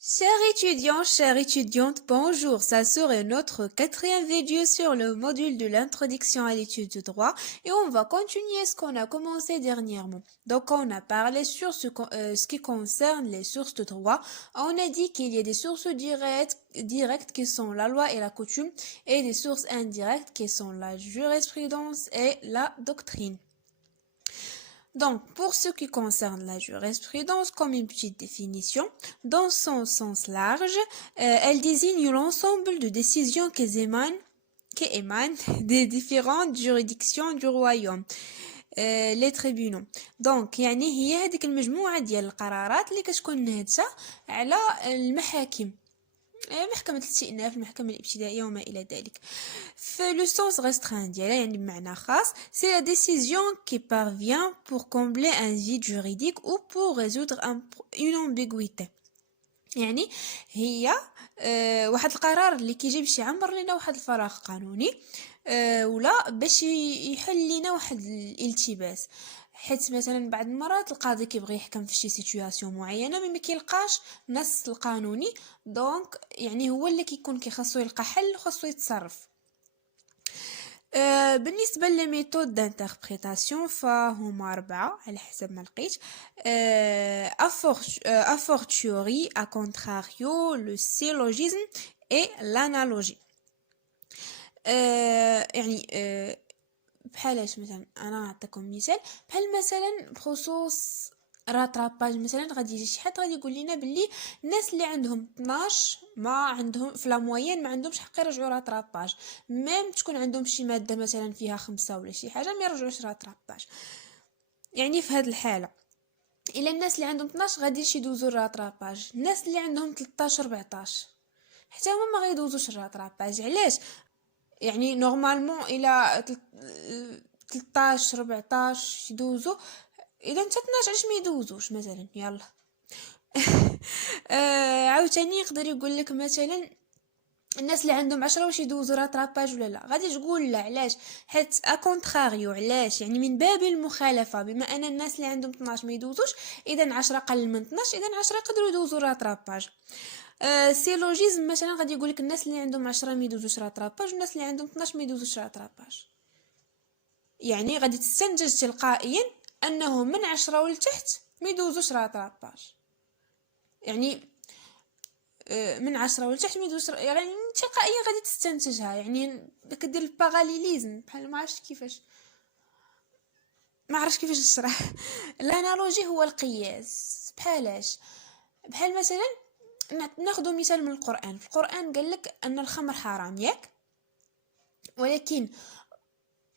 Chers étudiants, chères étudiantes, bonjour. Ça serait notre quatrième vidéo sur le module de l'introduction à l'étude du droit et on va continuer ce qu'on a commencé dernièrement. Donc on a parlé sur ce qui concerne les sources de droit. On a dit qu'il y a des sources directes qui sont la loi et la coutume et des sources indirectes qui sont la jurisprudence et la doctrine. Donc, pour ce qui concerne la jurisprudence, comme une petite définition, dans son sens large, elle désigne l'ensemble de décisions qui émanent des différentes juridictions du royaume. les tribunaux. دونك يعني هي هذيك المجموعة ديال القرارات اللي كتكون ناتجة على المحاكم محكمة الاستئناف المحكمة الابتدائية وما إلى ذلك. في le sens restreint ديالها يعني بمعنى خاص c'est la décision qui parvient pour combler un vide juridique ou pour résoudre une ambiguïté. يعني هي واحد القرار اللي كيجي باش يعمر لنا واحد الفراغ قانوني ولا باش يحل لنا واحد الالتباس. حيت مثلا بعض المرات القاضي كيبغي يحكم في شي سيتوياسيون معينه ما كيلقاش نص القانوني، دونك يعني هو اللي كيكون كيخصو يلقى حل وخصو يتصرف. بالنسبة لميثود دانتربريتاسيون فهما 4 على حسب ما لقيت. a fortiori, a contrario, le syllogisme et l'analogie. يعني بحالاش مثلا انا نعطيكم مثال بحال مثلا بخصوص راتراباج. مثلا غادي يجي شي حد غادي يقول لنا باللي الناس اللي عندهم 12 ما عندهم في لا موين ما عندهمش حق يرجعوا راتراباج، ميم تكون عندهم شي ماده مثلا فيها 5 ولا شي حاجه ما يرجعوش راتراباج. يعني في هذه الحاله الا الناس اللي عندهم 12 غادي يدوزوا الراتراباج، الناس اللي عندهم 13 14 حتى هما ما غيدوزوش الراتراباج. علاش؟ يعني نورمالمون الى 13 14 يدوزو، اذا انت 12 علاش ما يدوزوش مثلا؟ يلا عاوتاني يقدر يقول لك مثلا الناس اللي عندهم 10 واش يدوزو راتراباج ولا لا؟ غادي تقول لا. علاش؟ حيت كونتراريو. علاش؟ يعني من باب المخالفه، بما ان الناس اللي عندهم 12 ما يدوزوش، اذا 10 قل من 12، اذا 10 يقدروا يدوزو راتراباج. سيلوجيزم مثلا غادي يقول لك الناس اللي عندهم 10 ما يدوزوش راتراباج والناس اللي عندهم 12 ما يدوزوش راتراباج. يعني غادي تستنتج تلقائيا انه من 10 ولتحت ما يدوزوش راتراباج. يعني من 10 ولتحت ما يدوزوش، يعني تلقائيا غادي تستنتجها. يعني كدير الباراليليزم بحال ما عرفتش كيفاش، ما عرفتش كيفاش نشرح. الانالوجي هو القياس. بحالاش؟ بحال مثلا ناخذ مثال من القرآن. في القرآن قال لك أن الخمر حرام، ياك؟ ولكن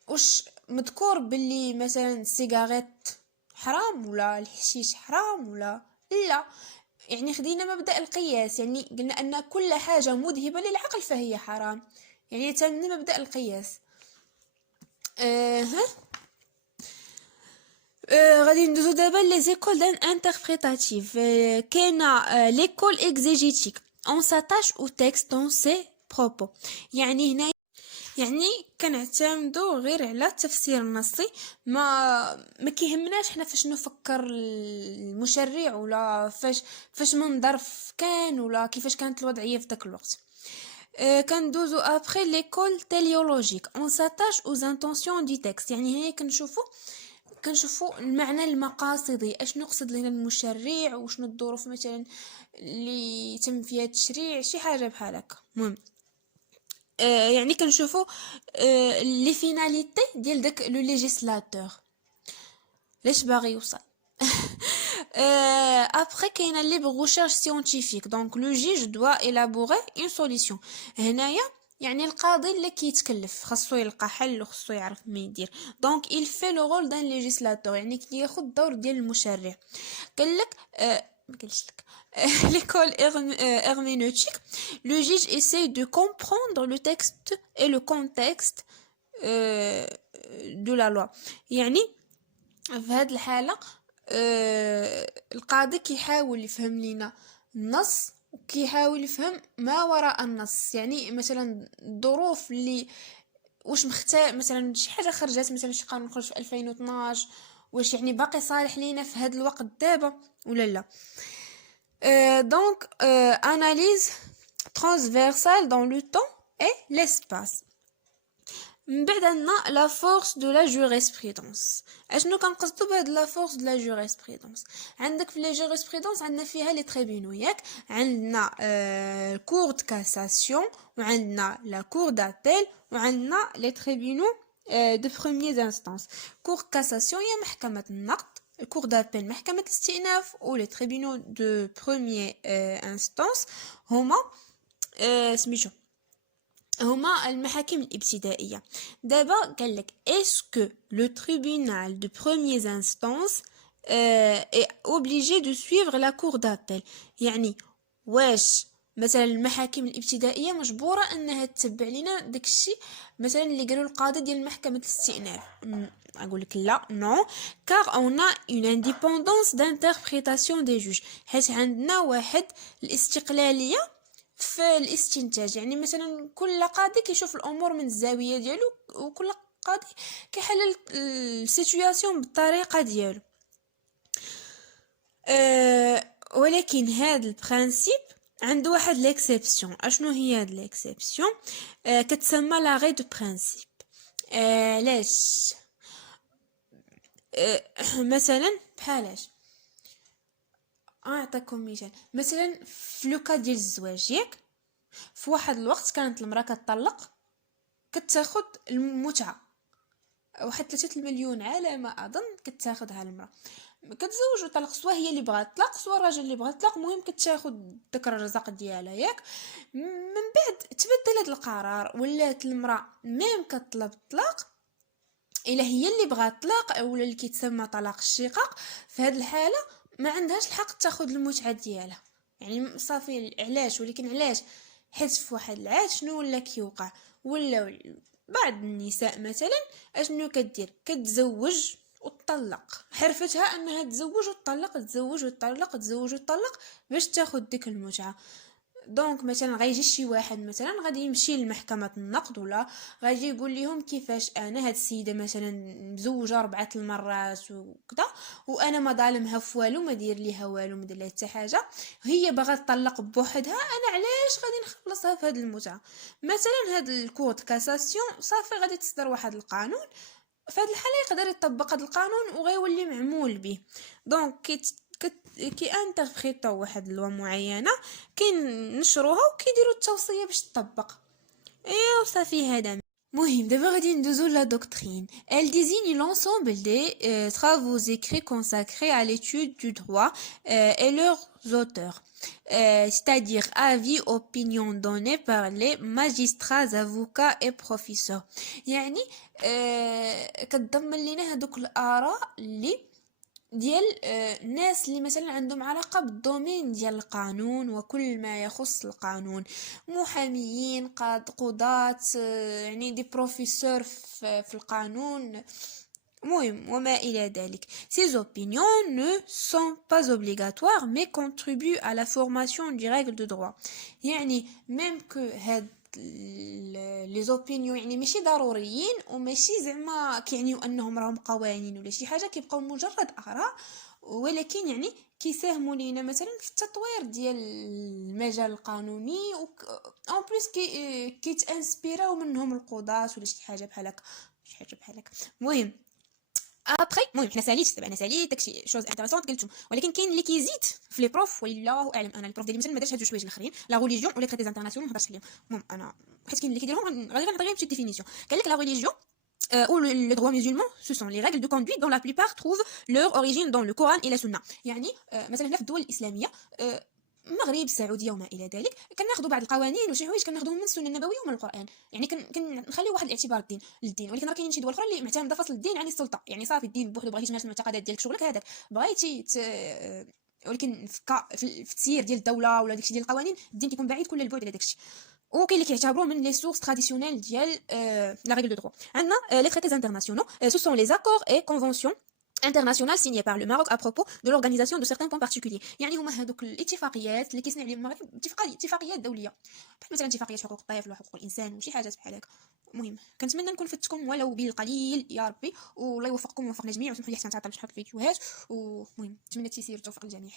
واش مذكور باللي مثلا السيجاريت حرام ولا الحشيش حرام ولا لا؟ يعني خدينا مبدأ القياس، يعني قلنا أن كل حاجة مذهبة للعقل فهي حرام. يعني تمنى مبدأ القياس. غادي ندوزو دابا لي زيكول انتربريتاتيف. كاينه ليكول اكزيجيتيك on s'attache au texte dans ses propos. يعني هنا يعني كنعتمدوا غير على التفسير النصي، ما كيهمناش حنا فاش نفكر المشرع ولا فاش من ظرف كان ولا كيفاش كانت الوضعيه في داك الوقت. كندوزو ابري ليكول تيليولوجيك on s'attache aux intentions du texte. يعني هنا كنشوفوا المعنى المقاصدي، اشنو قصد لنا المشرع وشنو الظروف مثلا اللي تم فيها التشريع، شي حاجه بحال هكا. المهم يعني كنشوفوا لي فيناليتي ديال داك لو ليجيسلاتور لاش باغي يوصل. après كاينه libre recherche scientifique. donc le juge doit élaborer une solution. هنايا يعني القاضي اللي كيتكلف خاصو يلقى حل وخاصو يعرف ما يدير. donc il fait le rôle d'un législateur، يعني كياخذ الدور ديال المشرع. قالك ما قالش لك l'école herméneutique, le juge essaie de comprendre le texte et le contexte de la loi. يعني في هذه الحالة القاضي كيحاول يفهم لينا النص وكيحاول يفهم ما وراء النص. يعني مثلا الظروف اللي واش مختار مثلا شي حاجه خرجت، مثلا شي قانون خرج في 2012، واش يعني باقي صالح لينا في هذا الوقت دابا ولا لا. Analyse transversale dans le temps et l'espace. من بعد عندنا لا فورس دو لا جوريسبرودونس. اشنو كنقصدو بهاد لا فورس دو لا جوريسبرودونس؟ عندك في لي جوريسبرودونس عندنا فيها لي تريبينو ياك، عندنا كور دو كاساسيون وعندنا لا كور دابيل وعندنا لي تريبينو دو بروميير انستانس. كور كاساسيون هي محكمة النقد، الكور دابيل محكمة الاستئناف، و لي تريبينو دو بروميير انستانس هما سميتو هما المحاكم الابتدائية. دابا قالك اسكو لو تريبونال دو بروميير انستانس est obligé de suivre la cour d'appel. يعني واش مثلا المحاكم الابتدائيه مجبوره انها تتبع لنا داكشي مثلا اللي قالوا القاضي ديال محكمه الاستئناف؟ اقول لك لا، نو، car on a une indépendance d'interprétation des juges، حيت عندنا واحد الاستقلاليه في الاستنتاج. يعني مثلا كل قاضي كيشوف الامور من الزاويه ديالو، وكل قاضي كيحلل السيتوياسيون بالطريقه ديالو. ولكن هذا البرانسيب عنده واحد ليكسيبسيون. اشنو هي هاد ليكسيبسيون؟ كتسمى لاغي دو برانسيب. علاش؟ مثلا بحالاش نعطيكم مثال. مثلا في لوكا ديال الزواج ياك، في واحد الوقت كانت المراه كتطلق كتاخد المتعه، واحد 3 مليون على ما اظن كتاخدها المراه، كتزوج وطلق، سوا هي اللي بغات تطلق سوا الراجل اللي بغا يطلق، المهم كتاخد داك الرزق ديالها ياك. من بعد تبدل هذا القرار، ولات المراه ميم كطلب الطلاق الا هي اللي بغات تطلق اولا اللي كيتسمى طلاق الشقاق، في هذه الحاله ما عندهاش الحق تاخد المتعه ديالها. يعني صافي. علاش؟ ولكن علاش؟ حيت في واحد العاد شنو ولا كيوقع؟ ولا بعض النساء مثلا اشنو كدير؟ كتزوج وتطلق، حرفتها انها تزوج وتطلق، تزوج وتطلق، تزوج وتطلق باش تاخد ديك المتعه. دونك مثلا غيجي شي واحد مثلا غادي يمشي لمحكمه النقد، ولا غادي يقول لهم كيفاش انا هاد السيده مثلا مزوجه 4 المرات وكذا، وانا ما ظالمها في والو، ما دير ليها والو، ما دير لها حتى حاجه، هي باغا تطلق بوحدها، انا علاش غادي نخلصها في هاد المتعه؟ مثلا هاد الكور دو كاساسيون صافي غادي تصدر واحد القانون، في هاد الحاله يقدر يطبق هاد القانون وغيولي معمول به. دونك كي انتربريطاو واحد اللوا معينه، كينشروها وكيديروا التوصيه باش تطبق. ايوا صافي هذا مهم. دابا غادي ندوزو لا doctrine. Elle désigne l'ensemble des travaux écrits consacrés à l'étude du droit et leurs auteurs, c'est-à-dire avis, opinions données par les magistrats, avocats et professeurs. يعني كتضمن لينا هذوك الآراء اللي ديال الناس اللي مثلا عندهم علاقه بالدومين ديال القانون وكل ما يخص القانون، محاميين، قضاة، يعني دي بروفيسور في القانون، مهم وما إلى ذلك. Ces opinions ne sont pas obligatoires mais contribuent à la formation des règles de droit. يعني même que هاد لي زوبينيون يعني ماشي ضروريين وماشي زعما كيعنيو انهم راهم قوانين ولا شي حاجه، كيبقاو مجرد اراء، ولكن يعني كيساهموا لينا مثلا في التطوير ديال المجال القانوني، و اون بليس كيتانسبيراو منهم القضاة ولا شي حاجه بحال هكا، شي حاجه بحال هكا. المهم ابخي المهم حنا ساليت دابا، انا ساليت داكشي شوز انتريسونط قلتهم، ولكن كاين اللي كيزيد في لي بروف والله اعلم. انا البروف ديالي مثلا ما دارش هاد جوج حوايج الاخرين، لا ريليجيون ولا تريتي انترناسيونال، ما هضرش عليهم. المهم انا حيت كاين اللي كيديرهم غالبا نعطي غير شي ديفينيسيون. قال لك لا ريليجيون ou le droit musulman, ce sont les règles de conduite dont la plupart trouvent leur origine dans le Coran et la Sunna. يعني مثلا هنا في الدول الاسلاميه المغرب، السعوديه وما الى ذلك، كناخذوا بعض القوانين وشي حوايج كناخذوهم من السنه النبويه ومن القران. يعني كنخليو واحد الاعتبار للدين، ولكن راه كاينين شي دول اخرى اللي معتمده فصل الدين عن السلطه. يعني صافي الدين بوحدو، بغيتي تمارس المعتقدات ديالك شغلك هذاك، بغيتي ولكن في التسيير ديال الدوله ولا داكشي ديال القوانين، الدين كيكون بعيد كل البعد على داكشي. وكاين اللي كيعتبروه من لي سورس تراديسيونيل ديال لا ريغل دو دروا. عندنا لي تريتي انترناسيونال، سو سون لي اكورد اي كونفونسيون international signé par le Maroc à propos de l'organisation de certains points particuliers. يعني هما هذوك الاتفاقيات اللي كيصنع عليهم المغرب، اتفاقيات دوليه، بحال مثلا اتفاقيه حقوق الطفل وحقوق الانسان وشي حاجات بحال هكا. المهم كنتمنى نكون فدتكم ولو بالقليل يا ربي، والله يوفقكم ويوفقنا جميع، وسمحوا لي حتى نتعطل باش نحط فيديوهات. ومهم نتمنى التيسير والتوفيق للجميع.